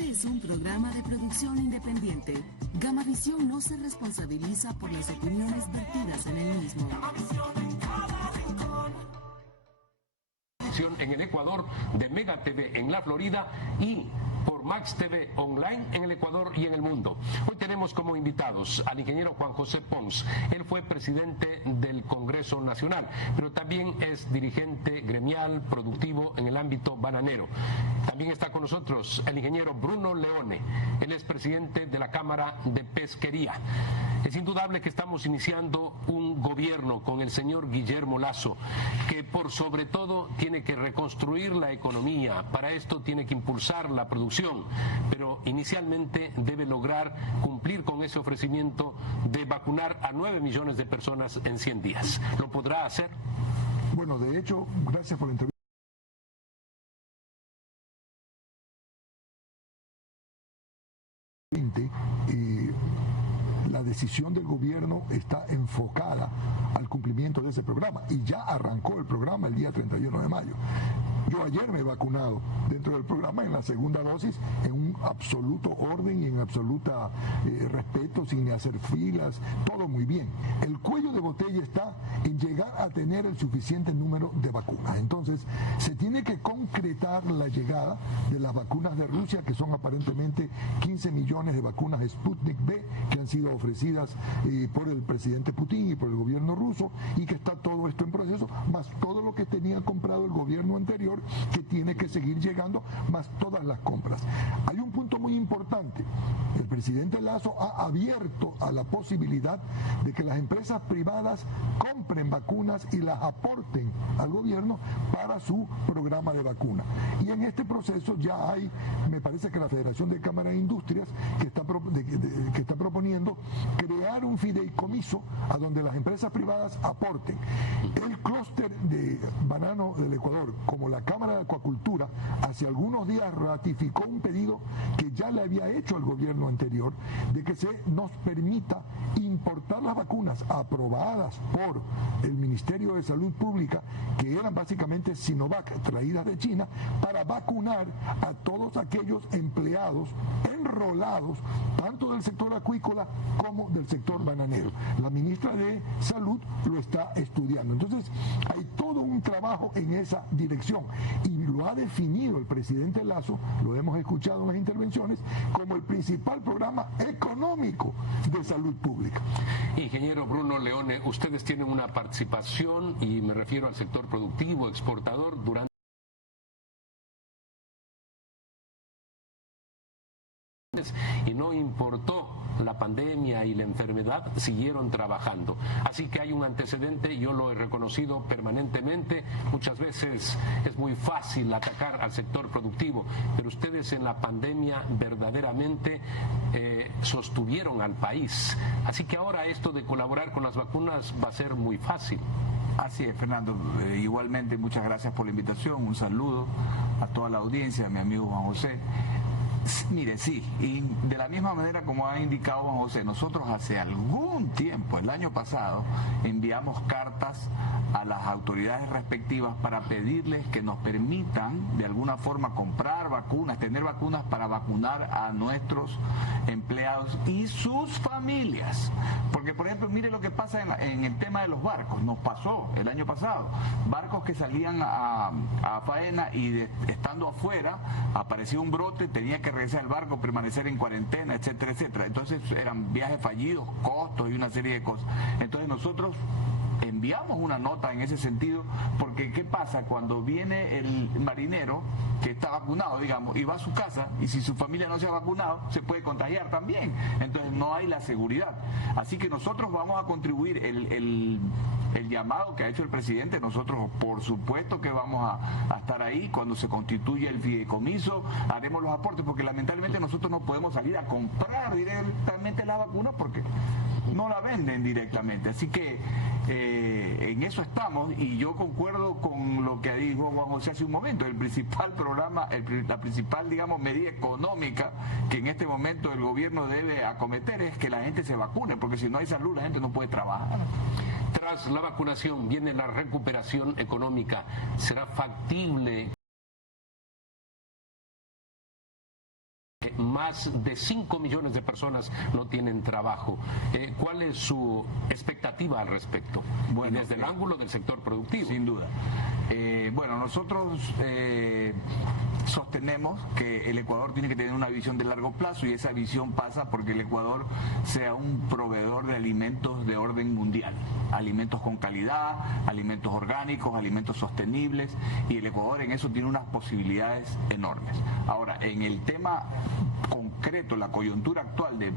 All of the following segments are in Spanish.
Este es un programa de producción independiente. Gamavisión no se responsabiliza por las opiniones vertidas en el mismo. En el Ecuador, de Mega TV en la Florida y por Max TV Online en el Ecuador y en el mundo. Hoy tenemos como invitados al ingeniero Juan José Pons. Él fue presidente del Congreso Nacional, pero también es dirigente gremial, productivo en el ámbito bananero. También está con nosotros el ingeniero Bruno Leone. Él es presidente de la Cámara de Pesquería. Es indudable que estamos iniciando un gobierno con el señor Guillermo Lasso, que por sobre todo tiene que reconstruir la economía. Para esto tiene que impulsar la producción, pero inicialmente debe lograr cumplir con ese ofrecimiento de vacunar a 9 millones de personas en 100 días. ¿Lo podrá hacer? Bueno, de hecho, gracias por la entrevista. La decisión del gobierno está enfocada al cumplimiento de ese programa y ya arrancó el programa el día 31 de mayo. Yo ayer me he vacunado dentro del programa en la segunda dosis en un absoluto orden y en absoluta respeto, sin hacer filas, todo muy bien. El cuello de botella está en llegar a tener el suficiente número de vacunas. Entonces, se tiene que concretar la llegada de las vacunas de Rusia, que son aparentemente 15 millones de vacunas Sputnik V que han sido ofrecidas por el presidente Putin y por el gobierno ruso, y que está todo esto en proceso, más todo lo que tenía comprado el gobierno anterior, que tiene que seguir llegando, más todas las compras. Hay un punto muy importante. El presidente Lasso ha abierto a la posibilidad de que las empresas privadas compren vacunas y las aporten al gobierno para su programa de vacuna. Y en este proceso ya hay, me parece que la Federación de Cámaras de Industrias que está proponiendo crear un fideicomiso a donde las empresas privadas aporten. El clúster de banano del Ecuador, como la Cámara de Acuacultura, hace algunos días ratificó un pedido que ya le había hecho al gobierno anterior, de que se nos permita importar las vacunas aprobadas por el Ministerio de Salud Pública, que eran básicamente Sinovac traídas de China, para vacunar a todos aquellos empleados enrolados, tanto del sector acuícola como del sector bananero. La ministra de Salud lo está estudiando. Entonces, hay todo un trabajo en esa dirección y lo ha definido el presidente Lasso, lo hemos escuchado en las intervenciones, como el principal programa económico de salud pública. Ingeniero Bruno Leone, ustedes tienen una participación, y me refiero al sector productivo, exportador, durante y no importó la pandemia y la enfermedad, siguieron trabajando. Así que hay un antecedente, yo lo he reconocido permanentemente. Muchas veces es muy fácil atacar al sector productivo, pero ustedes en la pandemia verdaderamente sostuvieron al país. Así que ahora esto de colaborar con las vacunas va a ser muy fácil. Así es, Fernando. Igualmente, muchas gracias por la invitación. Un saludo a toda la audiencia, a mi amigo Juan José. Mire, sí, y de la misma manera como ha indicado Juan José, nosotros hace algún tiempo, el año pasado, enviamos cartas a las autoridades respectivas para pedirles que nos permitan de alguna forma comprar vacunas, tener vacunas para vacunar a nuestros empleados y sus familias. Porque, por ejemplo, mire lo que pasa en el tema de los barcos. Nos pasó el año pasado, barcos que salían a faena y estando afuera aparecía un brote, tenía que regresar al barco, permanecer en cuarentena, etcétera, etcétera. Entonces eran viajes fallidos, costos y una serie de cosas. Entonces nosotros enviamos una nota en ese sentido, porque ¿qué pasa? Cuando viene el marinero que está vacunado, digamos, y va a su casa, y si su familia no se ha vacunado, se puede contagiar también. Entonces no hay la seguridad. Así que nosotros vamos a contribuir el llamado que ha hecho el presidente. Nosotros, por supuesto que vamos a estar ahí cuando se constituya el fideicomiso, haremos los aportes, porque lamentablemente nosotros no podemos salir a comprar directamente la vacuna porque no la venden directamente. Así que en eso estamos, y yo concuerdo con lo que dijo Juan José hace un momento. El principal programa, la principal, digamos, medida económica que en este momento el gobierno debe acometer es que la gente se vacune, porque si no hay salud la gente no puede trabajar. Tras la vacunación viene la recuperación económica. ¿Será factible más de 5 millones de personas no tienen trabajo. ¿Cuál es su expectativa al respecto? Bueno, y desde el ángulo del sector productivo. Sin duda. Bueno, nosotros sostenemos que el Ecuador tiene que tener una visión de largo plazo, y esa visión pasa porque el Ecuador sea un proveedor de alimentos de orden mundial, alimentos con calidad, alimentos orgánicos, alimentos sostenibles, y el Ecuador en eso tiene unas posibilidades enormes. Ahora, en el tema concreto, la coyuntura actual de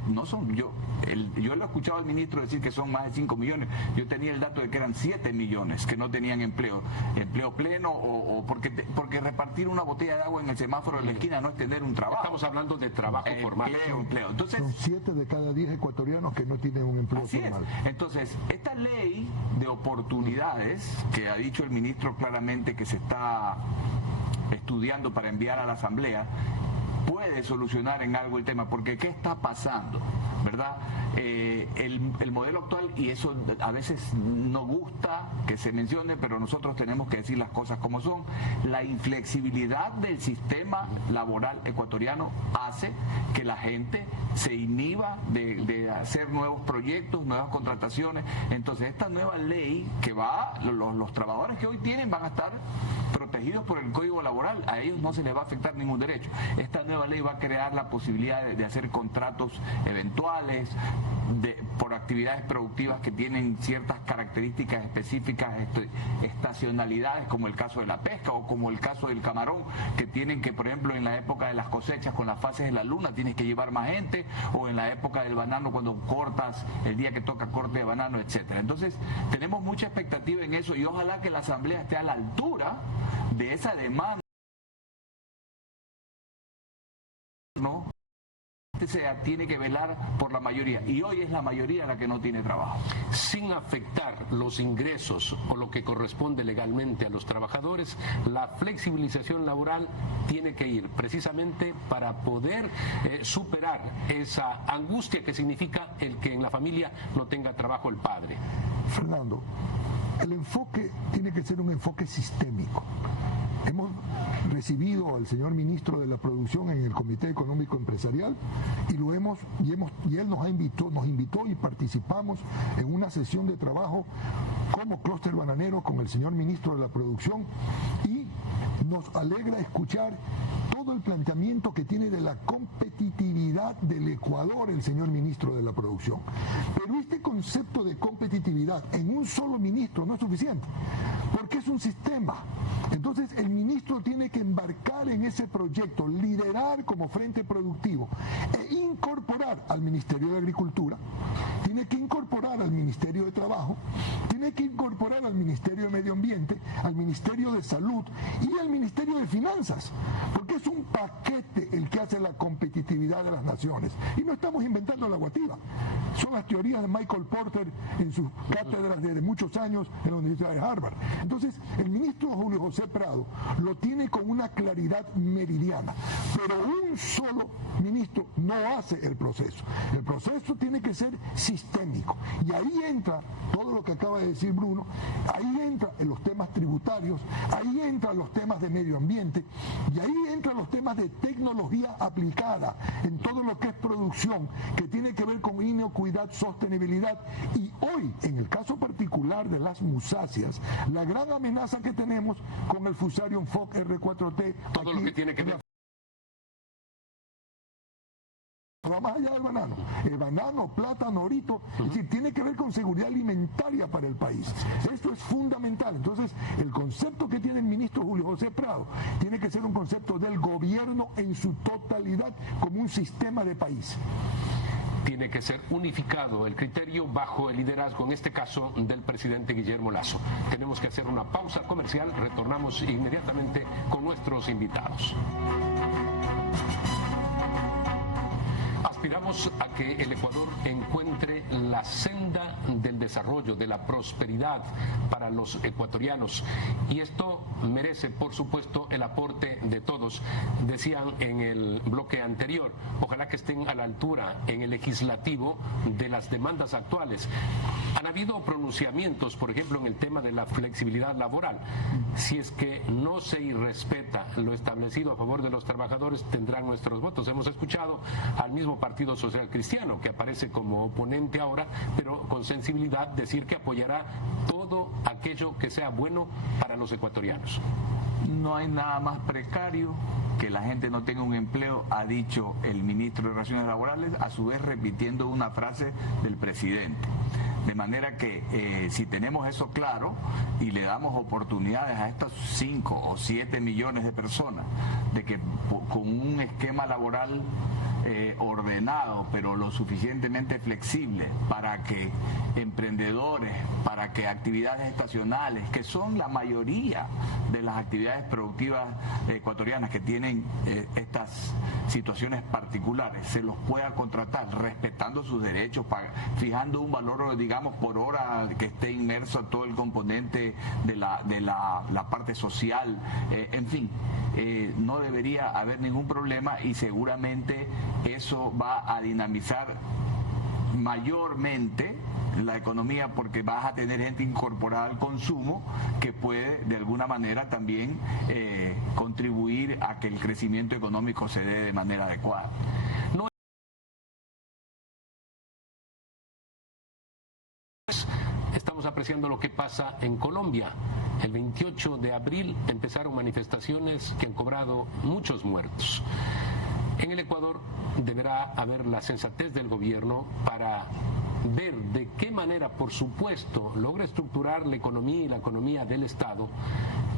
yo lo he escuchado al ministro decir que son más de 5 millones, yo tenía el dato de que eran 7 millones que no tenían empleo pleno, o porque repartir una botella de agua en el semáforo de la esquina no es tener un trabajo. Estamos hablando de trabajo formal. Empleo. Entonces, son 7 de cada 10 ecuatorianos que no tienen un empleo formal. Entonces, esta ley de oportunidades, que ha dicho el ministro claramente que se está estudiando para enviar a la Asamblea, puede solucionar en algo el tema, porque ¿qué está pasando? ¿Verdad? El modelo actual, y eso a veces no gusta que se mencione, pero nosotros tenemos que decir las cosas como son, la inflexibilidad del sistema laboral ecuatoriano hace que la gente se inhiba de hacer nuevos proyectos, nuevas contrataciones. Entonces, esta nueva ley que los trabajadores que hoy tienen van a estar protegidos por el Código Laboral, a ellos no se les va a afectar ningún derecho. Esta nueva ley va a crear la posibilidad de hacer contratos eventuales por actividades productivas que tienen ciertas características específicas, estacionalidades, como el caso de la pesca o como el caso del camarón, que tienen que, por ejemplo, en la época de las cosechas con las fases de la luna tienes que llevar más gente, o en la época del banano cuando cortas, el día que toca corte de banano, etcétera. Entonces, tenemos mucha expectativa en eso, y ojalá que la Asamblea esté a la altura de esa demanda, ¿no? Tiene que velar por la mayoría, y hoy es la mayoría la que no tiene trabajo. Sin afectar los ingresos o lo que corresponde legalmente a los trabajadores, la flexibilización laboral tiene que ir precisamente para poder superar esa angustia que significa el que en la familia no tenga trabajo el padre. Fernando, el enfoque tiene que ser un enfoque sistémico. Hemos recibido al señor ministro de la Producción en el Comité Económico Empresarial y él nos invitó y participamos en una sesión de trabajo como clúster bananero con el señor ministro de la Producción, y nos alegra escuchar todo el planteamiento que tiene de la competitividad del Ecuador el señor ministro de la Producción. Pero este concepto de competitividad en un solo ministro no es suficiente, porque es un sistema. Entonces el ministro tiene que embarcar en ese proyecto, liderar como frente productivo e incorporar al Ministerio de Agricultura, tiene que incorporar al Ministerio de Trabajo, tiene que incorporar al Ministerio de Medio Ambiente, al Ministerio de Salud y al Ministerio de Finanzas, porque es un paquete el que hace la competitividad de las naciones. Y no estamos inventando la guatira, son las teorías de Michael Porter en sus cátedras de muchos años en la Universidad de Harvard. Entonces, el ministro Julio José Prado lo tiene con una claridad meridiana, pero un solo ministro no hace el proceso. El proceso tiene que ser sistémico, y ahí entra todo lo que acaba de decir Bruno, ahí entra en los temas tributarios, ahí entran los temas de medio ambiente, y ahí entran los temas de tecnología aplicada en todo lo que es producción, que tiene que ver con inocuidad, sostenibilidad. Y hoy, en el caso particular de las musáceas, la gran amenaza que tenemos con el Fusarium FOC R4T, todo aquí, lo que tiene que ver. Va más allá del banano, el banano, plátano, orito, es decir, tiene que ver con seguridad alimentaria para el país. Esto es fundamental. Entonces, el concepto que tiene el ministro Julio José Prado tiene que ser un concepto del gobierno en su totalidad, como un sistema de país. Tiene que ser unificado el criterio bajo el liderazgo, en este caso, del presidente Guillermo Lasso. Tenemos que hacer una pausa comercial, retornamos inmediatamente con nuestros invitados. Aspiramos a que el Ecuador encuentre la senda del desarrollo, de la prosperidad para los ecuatorianos, y esto merece, por supuesto, el aporte de todos. Decían en el bloque anterior, ojalá que estén a la altura en el legislativo de las demandas actuales. Han habido pronunciamientos, por ejemplo, en el tema de la flexibilidad laboral. Si es que no se irrespeta lo establecido a favor de los trabajadores, tendrán nuestros votos. Hemos escuchado al mismo Partido Social Cristiano, que aparece como oponente ahora, pero con sensibilidad, decir que apoyará todo aquello que sea bueno para los ecuatorianos. No hay nada más precario que la gente no tenga un empleo, ha dicho el ministro de Relaciones Laborales, a su vez repitiendo una frase del presidente. De manera que si tenemos eso claro y le damos oportunidades a estas 5 o 7 millones de personas de que con un esquema laboral ordenado, pero lo suficientemente flexible para que emprendedores, para que actividades estacionales, que son la mayoría de las actividades productivas ecuatorianas que tienen estas situaciones particulares, se los pueda contratar respetando sus derechos, fijando un valor, digamos, por hora que esté inmerso a todo el componente de la parte social, en fin, no debería haber ningún problema y seguramente eso va a dinamizar mayormente la economía porque vas a tener gente incorporada al consumo que puede de alguna manera también contribuir a que el crecimiento económico se dé de manera adecuada. No estamos apreciando lo que pasa en Colombia. El 28 de abril empezaron manifestaciones que han cobrado muchos muertos. En el Ecuador deberá haber la sensatez del gobierno para ver de qué manera, por supuesto, logra estructurar la economía y la economía del Estado,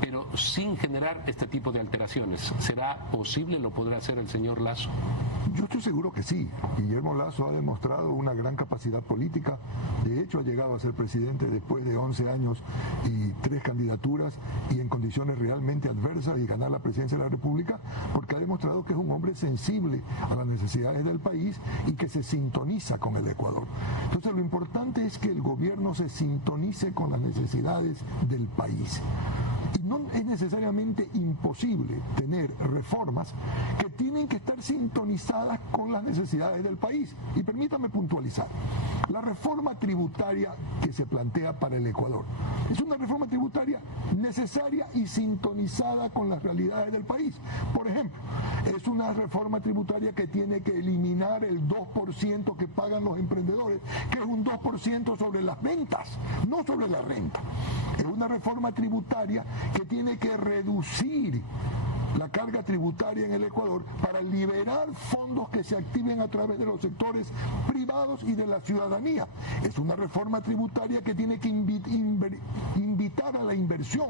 pero sin generar este tipo de alteraciones. ¿Será posible? ¿Lo podrá hacer el señor Lasso? Yo estoy seguro que sí. Guillermo Lasso ha demostrado una gran capacidad política. De hecho, ha llegado a ser presidente después de 11 años y 3 candidaturas y en condiciones realmente adversas y ganar la presidencia de la República, porque ha demostrado que es un hombre sensible a las necesidades del país y que se sintoniza con el Ecuador. Entonces, lo importante es que el gobierno se sintonice con las necesidades del país. Y no es necesariamente imposible tener reformas que tienen que estar sintonizadas con las necesidades del país. Y permítame puntualizar. La reforma tributaria que se plantea para el Ecuador es una reforma tributaria necesaria y sintonizada con las realidades del país. Por ejemplo, es una reforma tributaria que tiene que eliminar el 2% que pagan los emprendedores, que es un 2% sobre las ventas, no sobre la renta. Es una reforma tributaria que tiene que reducir la carga tributaria en el Ecuador para liberar fondos que se activen a través de los sectores privados y de la ciudadanía. Es una reforma tributaria que tiene que invitar a la inversión,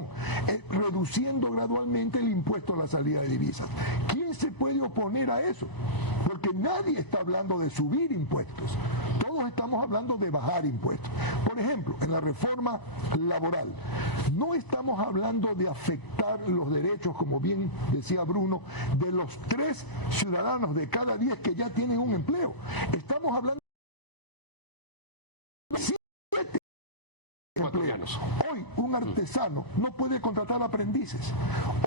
reduciendo gradualmente el impuesto a la salida de divisas. ¿Quién se puede oponer a eso? Porque nadie está hablando de subir impuestos. Todos estamos hablando de bajar impuestos. Por ejemplo, en la reforma laboral, no estamos hablando de afectar los derechos, como bien decía Bruno, de los 3 ciudadanos de cada 10 que ya tienen un empleo. Estamos hablando de 7 empleos. Hoy un artesano no puede contratar aprendices.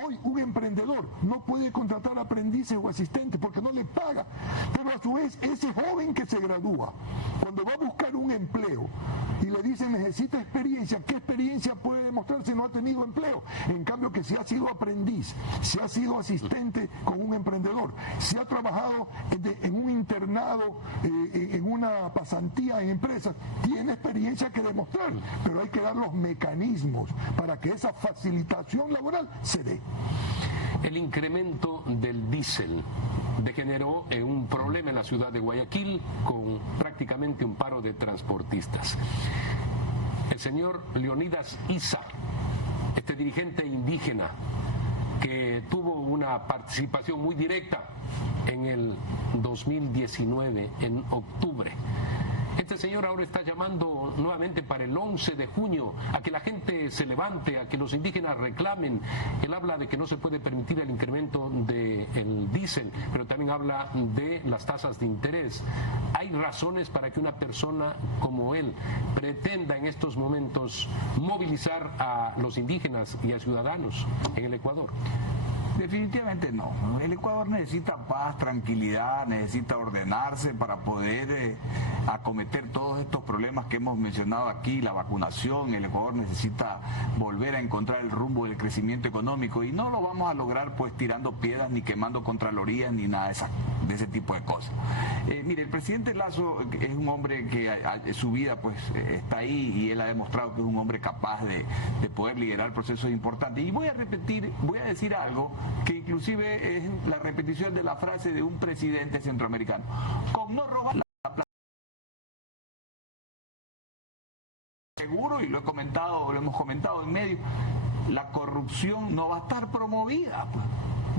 Hoy un emprendedor no puede contratar aprendices o asistentes porque no le paga. Pero a su vez ese joven que se gradúa, cuando va a buscar un empleo y le dicen necesita experiencia, ¿qué experiencia puede demostrar si no ha tenido empleo? En cambio que si ha sido aprendiz, si ha sido asistente con un emprendedor, si ha trabajado en un internado, en una pasantía en empresas, tiene experiencia que demostrar, pero hay que dar los mecanismos para que esa facilitación laboral se dé. El incremento del diésel degeneró en un problema en la ciudad de Guayaquil con prácticamente un paro de transportistas. El señor Leonidas Issa, este dirigente indígena que tuvo una participación muy directa en el 2019, en octubre, este señor ahora está llamando nuevamente para el 11 de junio a que la gente se levante, a que los indígenas reclamen. Él habla de que no se puede permitir el incremento del diésel diésel, pero también habla de las tasas de interés. ¿Hay razones para que una persona como él pretenda en estos momentos movilizar a los indígenas y a ciudadanos en el Ecuador? Definitivamente no. El Ecuador necesita paz, tranquilidad, necesita ordenarse para poder acometer todos estos problemas que hemos mencionado aquí, la vacunación. El Ecuador necesita volver a encontrar el rumbo del crecimiento económico y no lo vamos a lograr pues tirando piedras ni quemando contralorías ni nada de ese tipo de cosas. Mire, el presidente Lasso es un hombre que su vida pues está ahí y él ha demostrado que es un hombre capaz de poder liderar procesos importantes. Y voy a decir algo que inclusive es la repetición de la frase de un presidente centroamericano: con no robar la plata. Seguro, y lo hemos comentado en medio, la corrupción no va a estar promovida pues,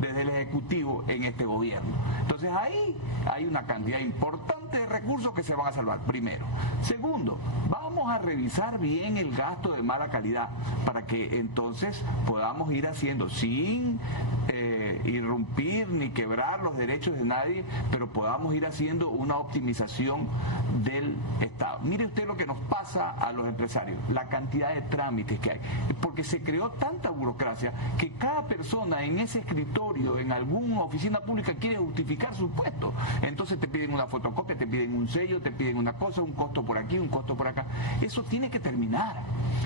desde el Ejecutivo en este gobierno. Entonces ahí hay una cantidad importante de recursos que se van a salvar, primero. Segundo, vamos a revisar bien el gasto de mala calidad para que entonces podamos ir haciendo sin irrumpir ni quebrar los derechos de nadie, pero podamos ir haciendo una optimización del Estado. Mire usted lo que nos pasa a los empresarios, la cantidad de trámites que hay, porque se creó tanta burocracia que cada persona en ese escritorio, en alguna oficina pública, quiere justificar su puesto. Entonces te piden una fotocopia, te piden un sello, te piden una cosa, un costo por aquí, un costo por acá. Eso tiene que terminar.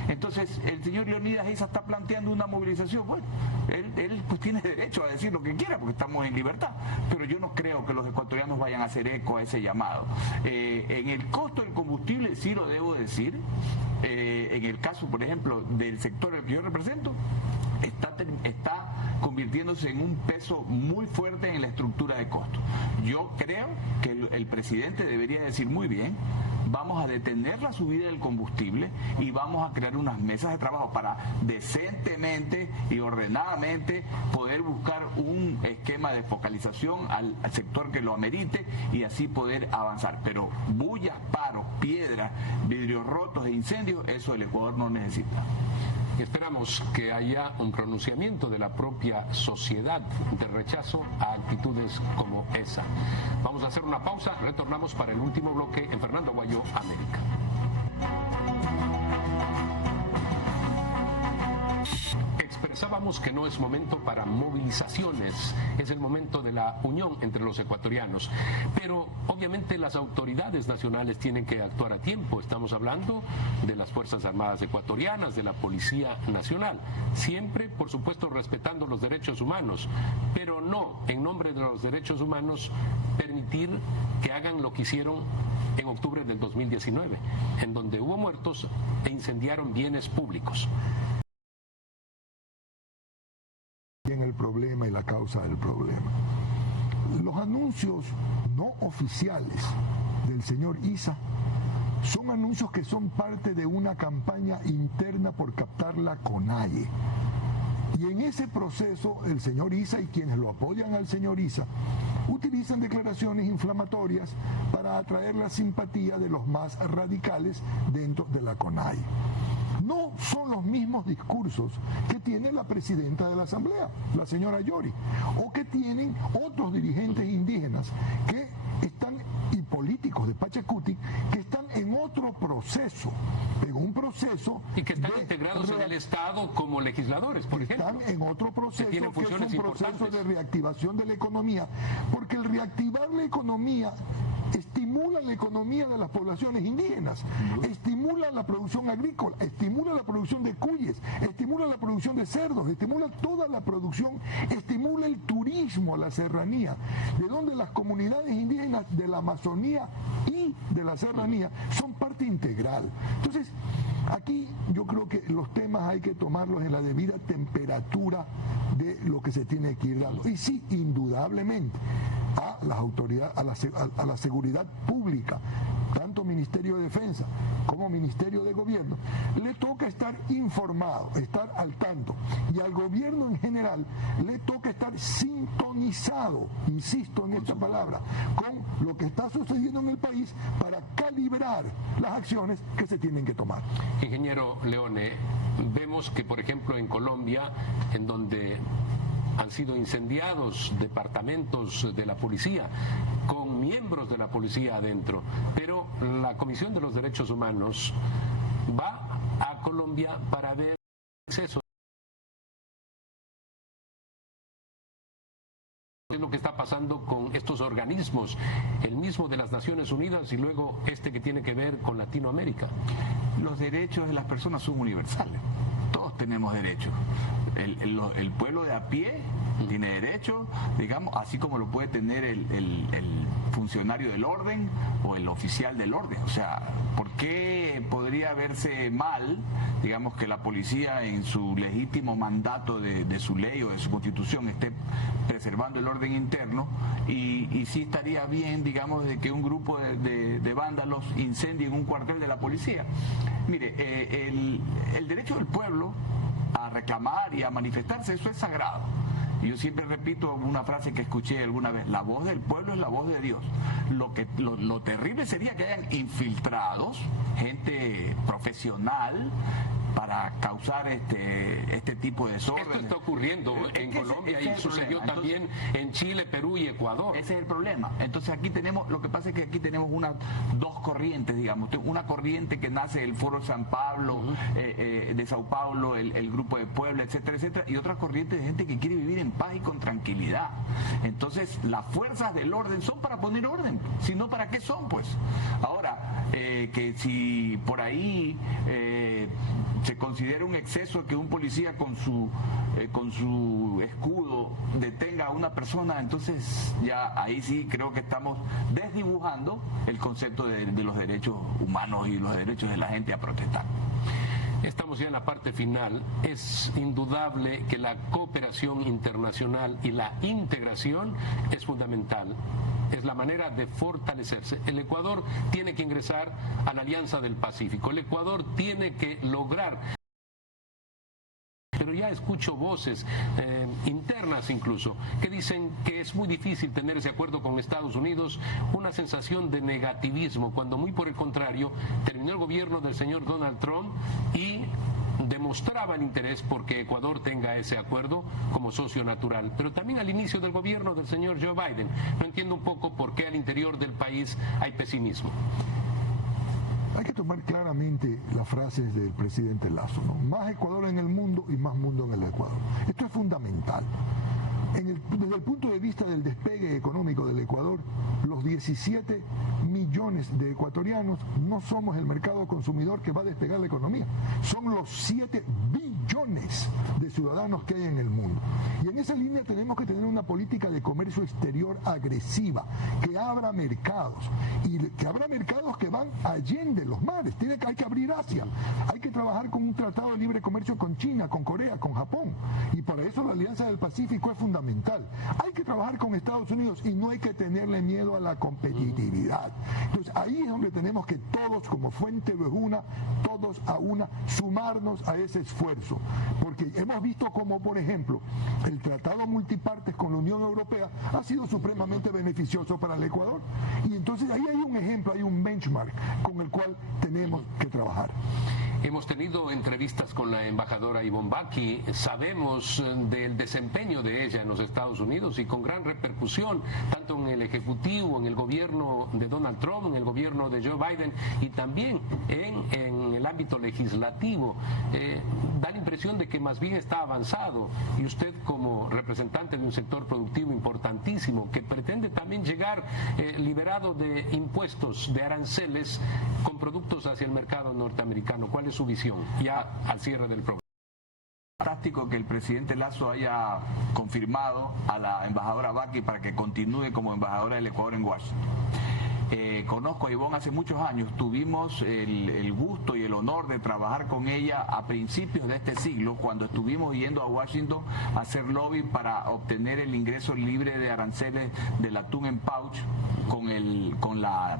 Entonces el señor Leonidas Eissa está planteando una movilización. Bueno, él pues tiene derecho a decir lo que quiera porque estamos en libertad, pero yo no creo que los ecuatorianos vayan a hacer eco a ese llamado. En el costo del combustible sí lo debo decir. En el caso, por ejemplo, del sector al que yo represento, está convirtiéndose en un peso muy fuerte en la estructura de costos. Yo creo que el presidente debería decir muy bien: vamos a detener la subida del combustible y vamos a crear unas mesas de trabajo para decentemente y ordenadamente poder buscar un esquema de focalización al sector que lo amerite y así poder avanzar. Pero bullas, paros, piedras, vidrios rotos e incendios, eso el Ecuador no necesita. Esperamos que haya un pronunciamiento de la propia sociedad de rechazo a actitudes como esa. Vamos a hacer una pausa, retornamos para el último bloque en Fernando Aguayo, América. Expresábamos que no es momento para movilizaciones, es el momento de la unión entre los ecuatorianos, pero obviamente las autoridades nacionales tienen que actuar a tiempo. Estamos hablando de las Fuerzas Armadas ecuatorianas, de la Policía Nacional, siempre por supuesto respetando los derechos humanos, pero no en nombre de los derechos humanos permitir que hagan lo que hicieron en octubre del 2019, en donde hubo muertos e incendiaron bienes públicos. En el problema y la causa del problema. Los anuncios no oficiales del señor Eissa son anuncios que son parte de una campaña interna por captar la CONAIE. Y en ese proceso el señor Eissa y quienes lo apoyan al señor Eissa utilizan declaraciones inflamatorias para atraer la simpatía de los más radicales dentro de la CONAIE. No son los mismos discursos que tiene la presidenta de la Asamblea, la señora Yori, o que tienen otros dirigentes indígenas que están, y políticos de Pachacuti, que están en otro proceso, en un proceso... Y que están integrados en el Estado como legisladores, por ejemplo. Están en otro proceso, que es un proceso importantes de reactivación de la economía, porque el reactivar la economía estimula la economía de las poblaciones indígenas, estimula la producción agrícola, estimula la producción de cuyes, estimula la producción de cerdos, estimula toda la producción, estimula el turismo a la serranía, de donde las comunidades indígenas de la Amazonía y de la serranía son parte integral. Entonces, aquí yo creo que los temas hay que tomarlos en la debida temperatura de lo que se tiene que ir dando. Y sí, indudablemente, a las autoridades, a la seguridad pública, tanto Ministerio de Defensa como Ministerio de Gobierno, le toca estar informado, estar al tanto, y al gobierno en general le toca estar sintonizado, insisto en esta palabra, con lo que está sucediendo en el país para calibrar las acciones que se tienen que tomar. Ingeniero Leone, vemos que por ejemplo en Colombia, en donde han sido incendiados departamentos de la policía con miembros de la policía adentro, pero la Comisión de los Derechos Humanos va a Colombia para ver eso. Es lo que está pasando con estos organismos, el mismo de las Naciones Unidas y luego este que tiene que ver con Latinoamérica. Los derechos de las personas son universales. Todos tenemos derechos. El pueblo de a pie tiene derecho, digamos, así como lo puede tener el funcionario del orden o el oficial del orden. O sea, ¿por qué podría verse mal, digamos, que la policía en su legítimo mandato de su ley o de su constitución esté preservando el orden interno y sí estaría bien, digamos, de que un grupo de vándalos incendien un cuartel de la policía? Mire, el derecho del pueblo a reclamar y a manifestarse, eso es sagrado. Yo siempre repito una frase que escuché alguna vez: la voz del pueblo es la voz de Dios. Lo terrible sería que hayan infiltrados, gente profesional, para causar este tipo de desorden. Esto está ocurriendo en Colombia y sucedió también en Chile, Perú y Ecuador. Ese es el problema. Entonces aquí tenemos, lo que pasa es que aquí tenemos dos corrientes, digamos. Una corriente que nace del Foro San Pablo, de Sao Paulo, el Grupo de Puebla, etcétera, etcétera, y otra corriente de gente que quiere vivir en paz y con tranquilidad. Entonces las fuerzas del orden son para poner orden, si no, ¿para qué son, pues? Ahora, que si por ahí se considera un exceso que un policía con su escudo detenga a una persona, entonces ya ahí sí creo que estamos desdibujando el concepto de los derechos humanos y los derechos de la gente a protestar. Estamos ya en la parte final. Es indudable que la cooperación internacional y la integración es fundamental. Es la manera de fortalecerse. El Ecuador tiene que ingresar a la Alianza del Pacífico. El Ecuador tiene que lograr. Pero ya escucho voces internas incluso que dicen que es muy difícil tener ese acuerdo con Estados Unidos, una sensación de negativismo, cuando muy por el contrario terminó el gobierno del señor Donald Trump y demostraba el interés porque Ecuador tenga ese acuerdo como socio natural. Pero también al inicio del gobierno del señor Joe Biden. No entiendo un poco por qué al interior del país hay pesimismo. Hay que tomar claramente las frases del presidente Lasso, ¿no? Más Ecuador en el mundo y más mundo en el Ecuador. Esto es fundamental. Desde el punto de vista del despegue económico del Ecuador, los 17 millones de ecuatorianos no somos el mercado consumidor que va a despegar la economía. Son los 7 billones de ciudadanos que hay en el mundo. Y en esa línea tenemos que tener una política de comercio exterior agresiva, que abra mercados. Y que abra mercados que van allende los mares. Hay que abrir Asia. Hay que trabajar con un tratado de libre comercio con China, con Corea, con Japón. Y para eso la Alianza del Pacífico es fundamental. Hay que trabajar con Estados Unidos y no hay que tenerle miedo a la competitividad. Entonces ahí es donde tenemos que todos, como Fuente Vejuna, todos a una, sumarnos a ese esfuerzo. Porque hemos visto como, por ejemplo, el tratado multipartes con la Unión Europea ha sido supremamente beneficioso para el Ecuador. Y entonces ahí hay un ejemplo, hay un benchmark con el cual tenemos que trabajar. Hemos tenido entrevistas con la embajadora Ivonne Bacchi, sabemos del desempeño de ella en los Estados Unidos y con gran repercusión, tanto en el Ejecutivo, en el gobierno de Donald Trump, en el gobierno de Joe Biden y también en el ámbito legislativo. Da la impresión de que más bien está avanzado y usted como representante de un sector productivo importantísimo que pretende también llegar liberado de impuestos, de aranceles con productos hacia el mercado norteamericano. ¿Cuál es su visión ya al cierre del programa? Fantástico que el presidente Lasso haya confirmado a la embajadora Bacchi para que continúe como embajadora del Ecuador en Washington. Conozco a Ivonne hace muchos años, tuvimos el gusto y el honor de trabajar con ella a principios de este siglo, cuando estuvimos yendo a Washington a hacer lobby para obtener el ingreso libre de aranceles del atún en pouch con la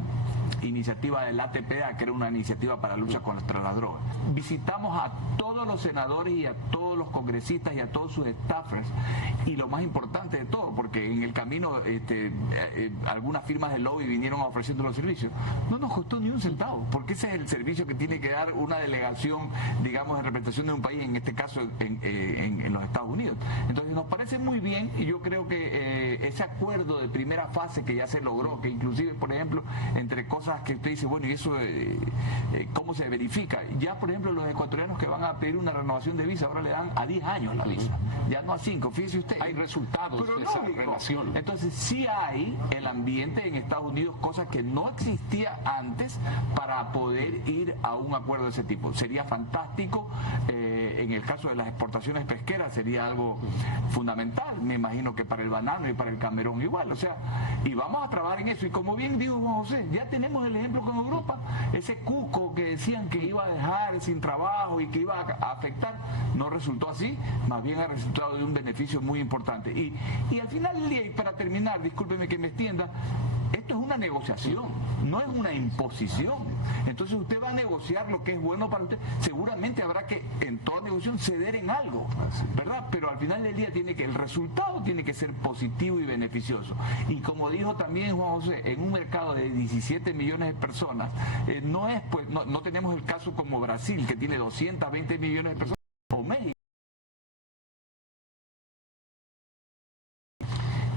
iniciativa del ATPA, que era una iniciativa para la lucha contra las drogas. Visitamos a todos los senadores y a todos los congresistas y a todos sus staffers, y lo más importante de todo, porque en el camino algunas firmas de lobby vinieron ofreciendo los servicios, no nos costó ni un centavo, porque ese es el servicio que tiene que dar una delegación, digamos, en representación de un país, en este caso en los Estados Unidos. Entonces nos parece muy bien, y yo creo que ese acuerdo de primera fase que ya se logró, que inclusive, por ejemplo, entre cosas que usted dice, bueno, y eso ¿cómo se verifica? Ya, por ejemplo, los ecuatorianos que van a pedir una renovación de visa ahora le dan a 10 años la visa, ya no a 5, fíjese usted. Hay resultados pero de esa relación. Entonces sí hay el ambiente en Estados Unidos, cosas que no existía antes, para poder ir a un acuerdo de ese tipo. Sería fantástico, en el caso de las exportaciones pesqueras sería algo fundamental, me imagino que para el banano y para el camarón igual, o sea, y vamos a trabajar en eso, y como bien dijo Juan José, ya tenemos el ejemplo con Europa, ese cuco que decían que iba a dejar sin trabajo y que iba a afectar, no resultó así, más bien ha resultado de un beneficio muy importante. Y al final del día, y para terminar, discúlpeme que me extienda, esto es una negociación, no es una imposición. Entonces usted va a negociar lo que es bueno para usted. Seguramente habrá que en toda negociación ceder en algo, ¿verdad? Pero al final del día el resultado tiene que ser positivo y beneficioso. Y como dijo también Juan José, en un mercado de 17 millones de personas, no tenemos el caso como Brasil, que tiene 220 millones de personas, o México.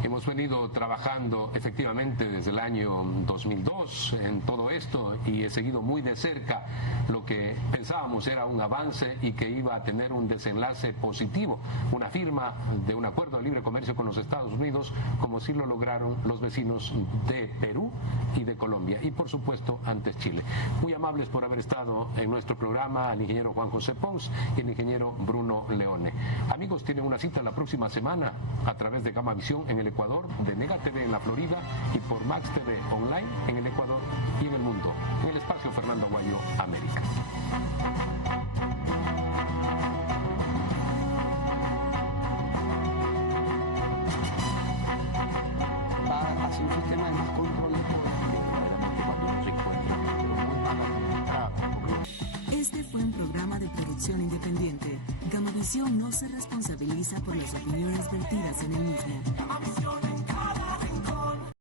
Hemos venido trabajando efectivamente desde el año 2002 en todo esto, y he seguido muy de cerca lo que pensábamos era un avance y que iba a tener un desenlace positivo, una firma de un acuerdo de libre comercio con los Estados Unidos, como sí lo lograron los vecinos de Perú y de Colombia, y por supuesto antes Chile. Muy amables por haber estado en nuestro programa al ingeniero Juan José Pons y el ingeniero Bruno Leone. Amigos, tienen una cita la próxima semana a través de Gamavisión en el Ecuador, de Mega TV en la Florida y por Max TV Online en el Ecuador y en el mundo, en el espacio Fernando Aguayo, América. Va hacia un sistema de más control de poder, que verdaderamente cuando no se encuentra, pero muy mal administrado. Este fue un programa de producción independiente. Gamavisión no se responsabiliza por las opiniones vertidas en el mismo.